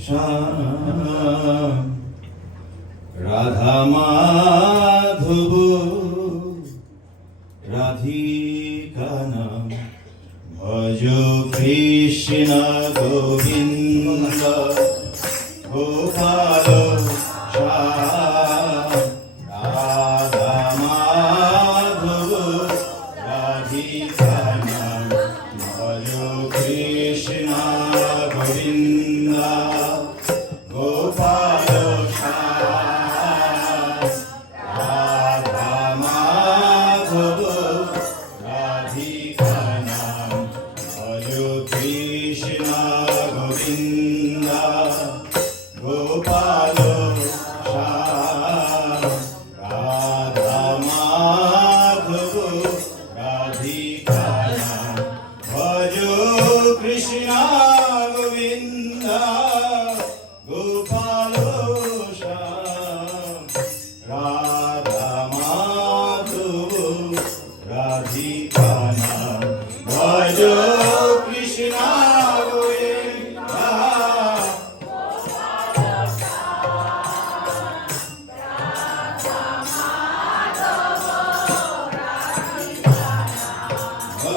শ্যাম রাধা মাধব রাধিকানাম ভজ Krishna Govinda Gopal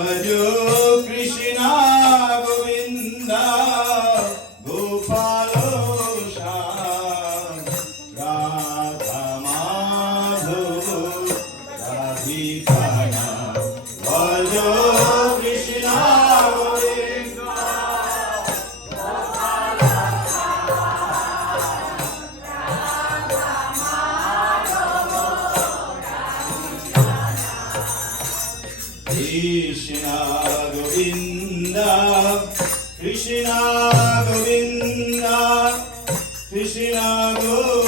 Aduh! Krishna Govinda Krishna Govinda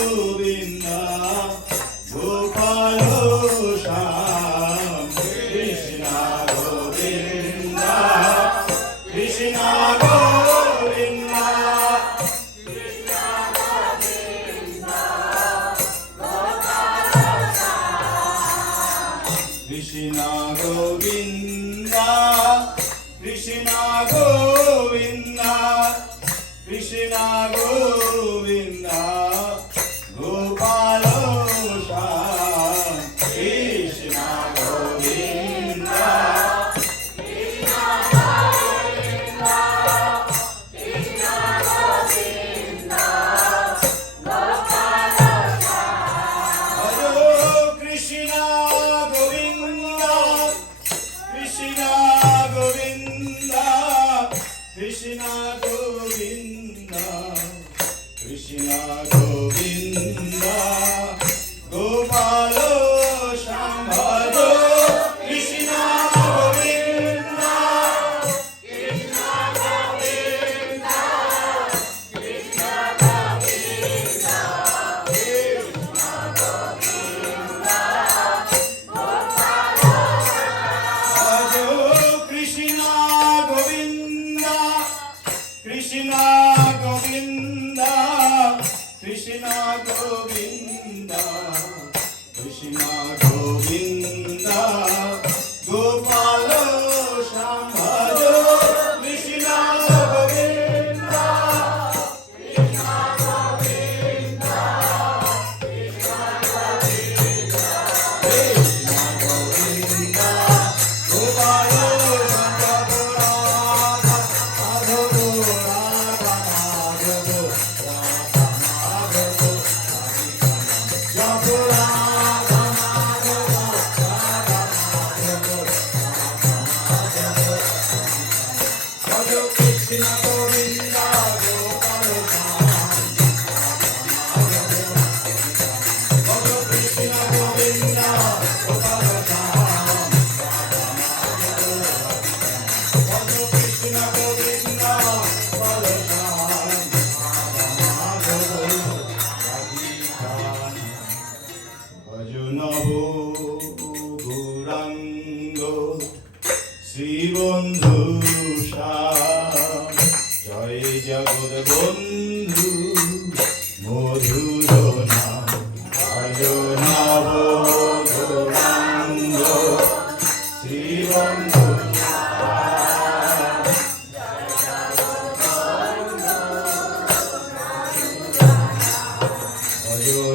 follow. Kumar. Krishna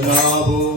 ನಾವು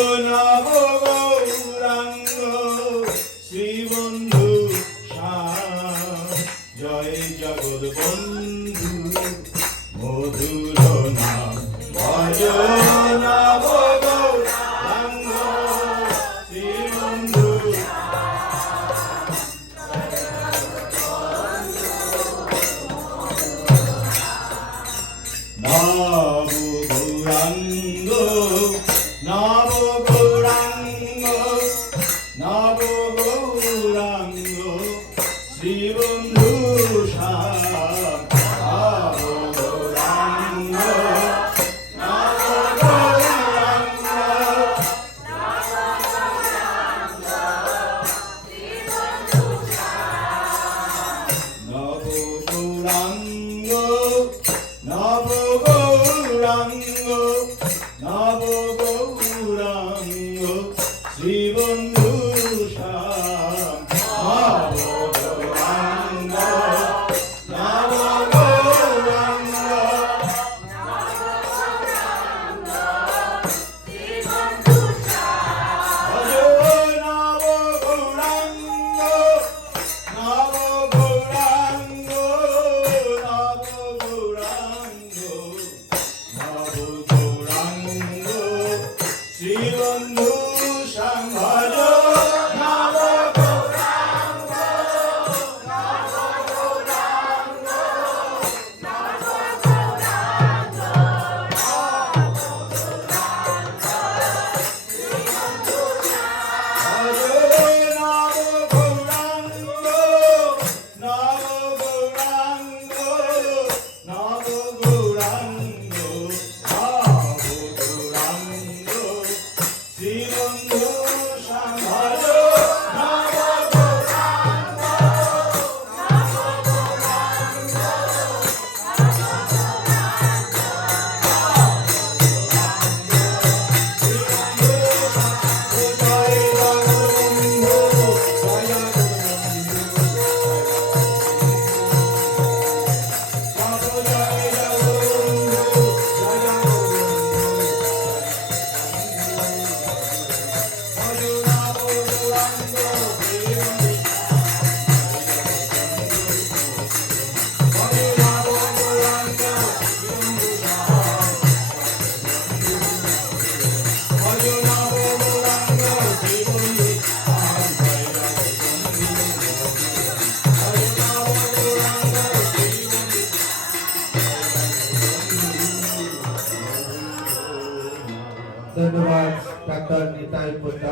ಕಟ್ಟಾಗಿ ಕೊಟ್ಟ